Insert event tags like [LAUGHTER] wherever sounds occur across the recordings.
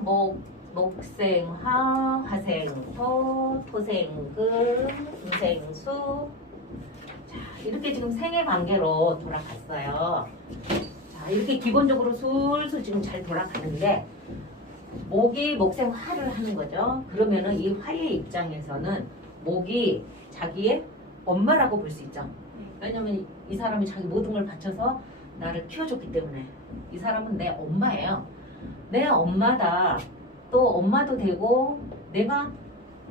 목, 목생화, 화생토, 토생 금, 금생 수. 자, 이렇게 지금 생애 관계로 돌아갔어요. 자, 이렇게 기본적으로 술술 지금 잘 돌아가는데, 목이 목생 화를 하는 거죠. 그러면은 이 화의 입장에서는 목이 자기의 엄마라고 볼 수 있죠. 왜냐면 이 사람이 자기 모든 걸 바쳐서 나를 키워줬기 때문에 이 사람은 내 엄마예요. 내 엄마다. 또 엄마도 되고 내가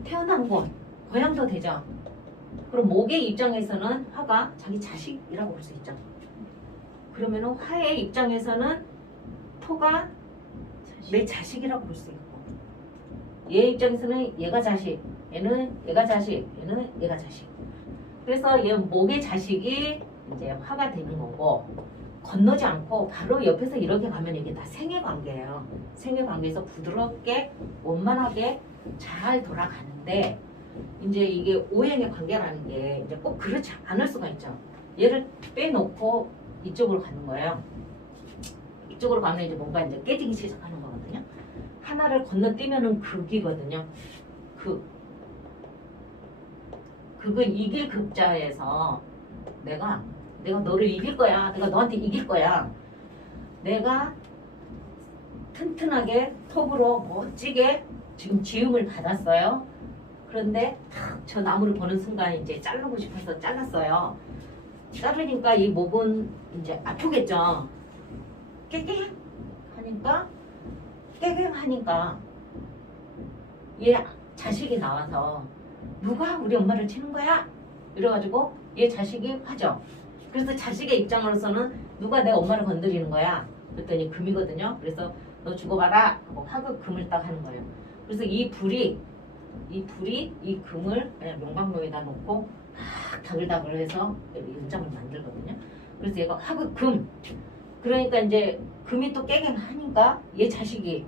태어난 곳, 고향도 되죠. 그럼 목의 입장에서는 화가 자기 자식이라고 볼 수 있죠. 그러면 은 화의 입장에서는 토가 내 자식이라고 볼 수 있고 얘 입장에서는 얘가 자식, 얘는 얘가 자식, 얘는 얘가 자식. 그래서 얘 목의 자식이 이제 화가 되는 거고 건너지 않고 바로 옆에서 이렇게 가면 이게 다 생애 관계예요. 생애 관계에서 부드럽게 원만하게 잘 돌아가는데 이제 이게 오행의 관계라는 게 이제 꼭 그렇지 않을 수가 있죠. 얘를 빼놓고 이쪽으로 가는 거예요. 이쪽으로 가면 이제 뭔가 이제 깨지기 시작하는 거거든요. 하나를 건너뛰면은 극이거든요. 극. 극은 이길 극자에서 내가 내가 너를 이길 거야. 내가 너한테 이길 거야. 내가 튼튼하게 톱으로 멋지게 지금 지음을 받았어요. 그런데 탁 저 나무를 보는 순간 이제 자르고 싶어서 잘랐어요. 자르니까 이 목은 이제 아프겠죠. 깨갱 하니까 깨갱 하니까 얘 자식이 나와서 누가 우리 엄마를 치는 거야? 이래가지고 얘 자식이 화죠. 그래서 자식의 입장으로서는 누가 내 엄마를 건드리는 거야? 그랬더니 금이거든요. 그래서 너 죽어봐라 하고 화극 금을 딱 하는 거예요. 그래서 이 불이 이 불이 이 금을 그냥 명방로에다 놓고 막 다글다글 해서 연장을 만들거든요. 그래서 얘가 화극 금. 그러니까 이제 금이 또 깨갱하니까 얘 자식이.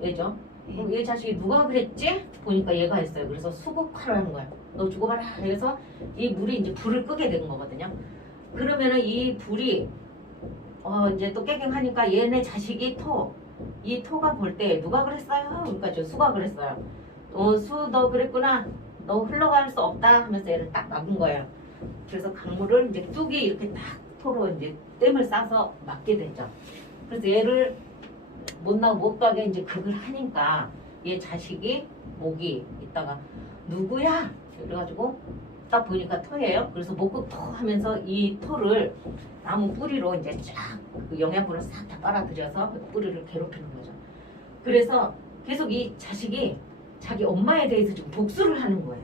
그럼 얘 자식이 누가 그랬지? 보니까 얘가 했어요. 그래서 수국화라는 거야. 너 죽어봐라. 그래서 이 물이 이제 불을 끄게 된 거거든요. 그러면은 이 불이 어 이제 또 깨갱하니까 얘네 자식이 토. 이 토가 볼 때 누가 그랬어요? 그러니까 저 수가 그랬어요. 어, 수 너 그랬구나. 너 흘러갈 수 없다 하면서 얘를 딱 막은 거예요. 그래서 강물을 이제 뚝이 이렇게 딱 토로 이제 댐을 싸서 막게 되죠. 그래서 얘를 못 나고 못 가게 이제 극을 하니까 얘 자식이 목이 있다가 누구야? 그래가지고 딱 보니까 토예요. 그래서 목극 토 하면서 이 토를 나무 뿌리로 이제 쫙 그 영양분을 싹 다 빨아들여서 그 뿌리를 괴롭히는 거죠. 그래서 계속 이 자식이 자기 엄마에 대해서 지금 복수를 하는 거예요.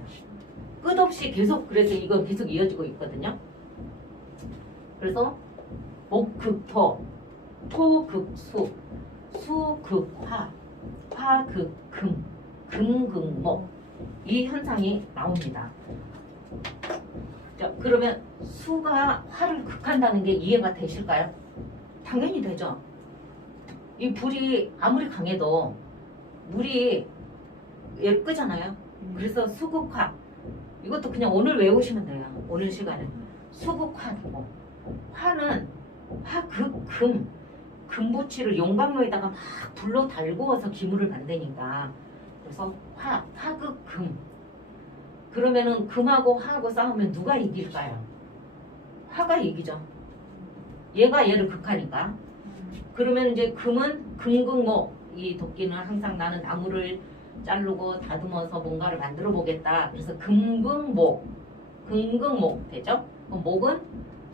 끝없이 계속 그래서 이건 계속 이어지고 있거든요. 그래서 목극토, 토극수, 수극화, 화극금, 금극목 이 현상이 나옵니다. 자, 그러면 수가 화를 극한다는 게 이해가 되실까요? 당연히 되죠. 이 불이 아무리 강해도 물이 얘를 끄잖아요. 그래서 수극화 이것도 그냥 오늘 외우시면 돼요. 오늘 시간에 수극화고 화는 화극금 금부치를 용광로에다가 막 불로 달구어서 기물을 만드니까 그래서 화 화극금 그러면은 금하고 화하고 싸우면 누가 이길까요? 화가 이기죠. 얘가 얘를 극하니까. 그러면 이제 금은 금극목 이 도끼는 항상 나는 나무를 자르고 다듬어서 뭔가를 만들어 보겠다. 그래서 금극목, 금극목 되죠? 그럼 목은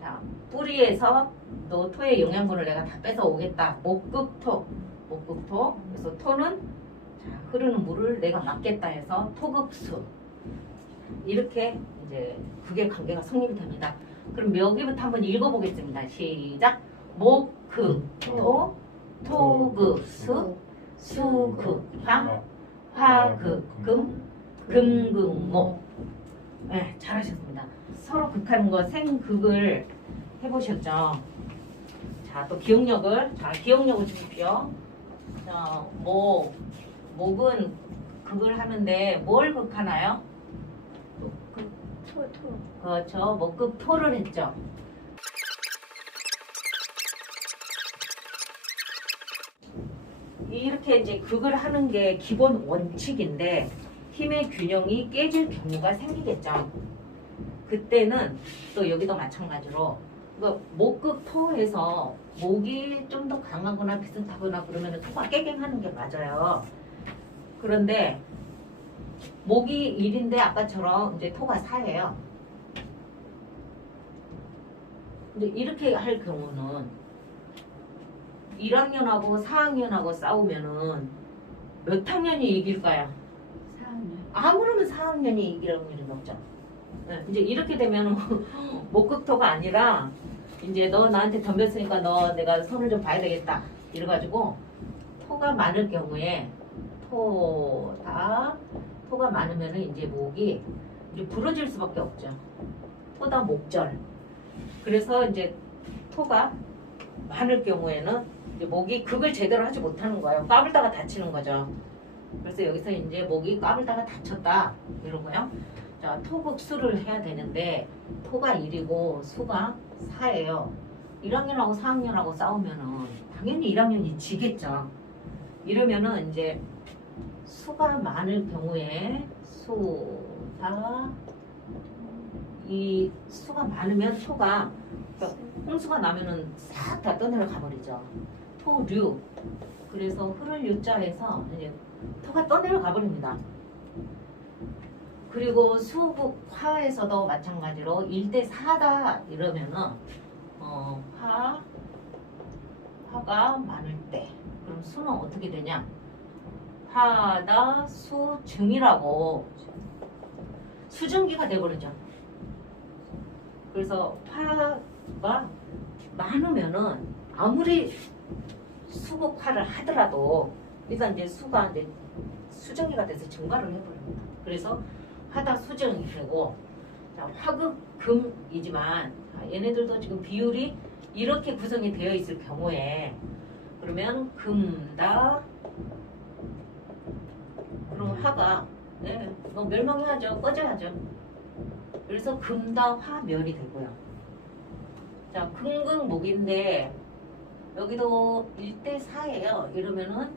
자 뿌리에서 너 토의 영양분을 내가 다 뺏어 오겠다. 목극토, 목극토. 그래서 토는 자, 흐르는 물을 내가 막겠다 해서 토극수. 이렇게 이제 그게 관계가 성립이 됩니다. 그럼 여기부터 한번 읽어보겠습니다. 시작. 목극토, 토극수, 수극화, 화극금, 금극목. 네, 잘하셨습니다. 서로 극하는 거 생극을 해보셨죠? 자, 또 기억력을, 자, 기억력을 주십시오. 자, 목, 목은 극을 하는데 뭘 극하나요? 토, 토. 그렇죠. 목극 토를 했죠. 이 이렇게 이제 그걸 하는 게 기본 원칙인데 힘의 균형이 깨질 경우가 생기겠죠. 그때는 또 여기도 마찬가지로 그 목극 토에서 목이 좀 더 강하거나 비슷하거나 그러면 토가 깨갱하는 게 맞아요. 그런데 목이 1인데 아까처럼 이제 토가 4예요. 근데 이렇게 할 경우는 1학년하고 4학년하고 싸우면은 몇 학년이 이길까요? 4학년. 아무러면 4학년이 이길 확률이 높죠. 네, 이제 이렇게 되면 [LAUGHS] 목극토가 아니라 이제 너 나한테 덤볐으니까 너 내가 손을 좀 봐야 되겠다. 이래가지고 토가 많을 경우에 토다 토가 많으면은 이제 목이 이제 부러질 수밖에 없죠. 토다 목절. 그래서 이제 토가 많을 경우에는 이제 목이 극을 제대로 하지 못하는 거예요. 까불다가 다치는 거죠. 그래서 여기서 이제 목이 까불다가 다쳤다 이런 거요. 자, 토극수를 해야 되는데 토가 1이고 수가 4예요. 1학년하고 4학년하고 싸우면은 당연히 1학년이 지겠죠. 이러면은 이제 수가 많을 경우에 수가 이 수가 많으면 토가 그러니까 홍수가 나면은 싹 다 떠내려 가 버리죠. 토류. 그래서 흐를 유자에서 이제 토가 떠내려 가 버립니다. 그리고 수북화에서도 마찬가지로 1대 4다 이러면은 어, 화 화가 많을 때 그럼 수는 어떻게 되냐? 화다 수증이라고 수증기가 돼버리죠. 그래서 화가 많으면은 아무리 수국화를 하더라도 일단 이제 수가 이제 수증기가 돼서 증발을 해버립니다. 그래서 화다 수증이 되고 자, 화극금이지만 아, 얘네들도 지금 비율이 이렇게 구성이 되어 있을 경우에 그러면 금다 화가 네, 뭐 멸망해야죠. 꺼져야죠. 그래서 금다 화멸이 되고요. 자 금극목인데 여기도 1대 4예요. 이러면은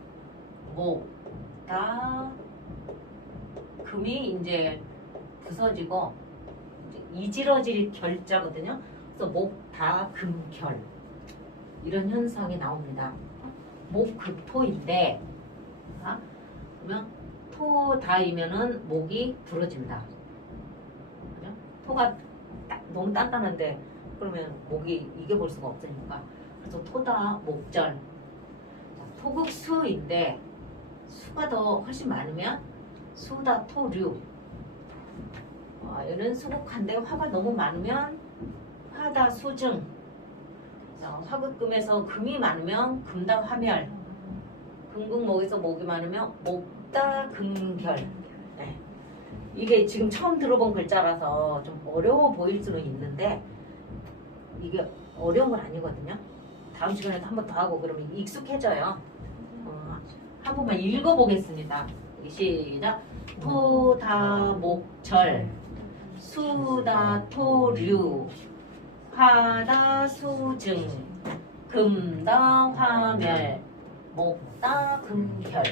목 다 금이 이제 부서지고 이지러질 결자거든요. 그래서 목 다 금 결. 이런 현상이 나옵니다. 목 급 토인데 자, 그러면 토다이면은 목이 부러집니다. 그죠? 토가 딱 너무 단단한데 그러면 목이 이겨볼 수가 없으니까. 그래서 토다 목절. 자, 토극수인데 수가 더 훨씬 많으면 수다 토류. 어, 얘는 수국한데 화가 너무 많으면 화다 수증. 자, 화극금에서 금이 많으면 금다 화멸 금극목에서 목이 많으면 목다 금결. 네. 이게 지금 처음 들어본 글자라서 좀 어려워 보일 수는 있는데 이게 어려운 건 아니거든요. 다음 시간에도 한 번 더 하고 그러면 익숙해져요. 어, 한 번만 읽어보겠습니다. 시작. 토다목절 수다토류 화다수증 금다화멸 목다금결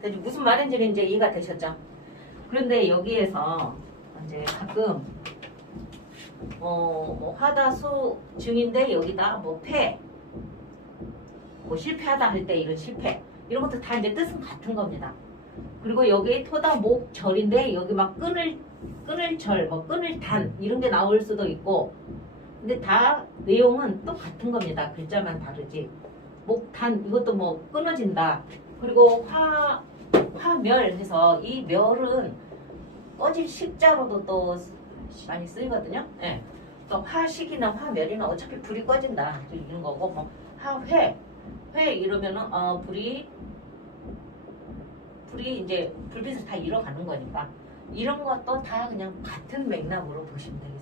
그래서 무슨 말인지 이제 이해가 되셨죠? 그런데 여기에서 이제 가끔 어, 뭐 화다수증인데 여기다 뭐 패 뭐 실패하다 할 때 이런 실패 이런 것도 다 이제 뜻은 같은 겁니다. 그리고 여기 토다 목 절인데 여기 막 끊을 끊을 절, 뭐 끊을 단 이런 게 나올 수도 있고 근데 다 내용은 똑같은 겁니다. 글자만 다르지. 목단 이것도 뭐 끊어진다. 그리고 화 화멸 해서 이 멸은 꺼질 식자로도 또 많이 쓰이거든요. 예. 또 화식이나 화멸이나 어차피 불이 꺼진다 이런 거고 뭐 화회 회 이러면은 어 불이 불이 이제 불빛을 다 잃어가는 거니까 이런 것도 다 그냥 같은 맥락으로 보시면 되겠습니다.